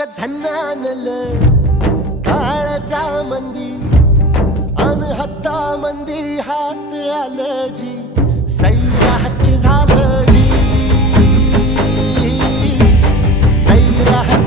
ग झन्नानल काळजा मंदी अन हत्ता मंदी हात आलं जी सैराट झालं जी सैराट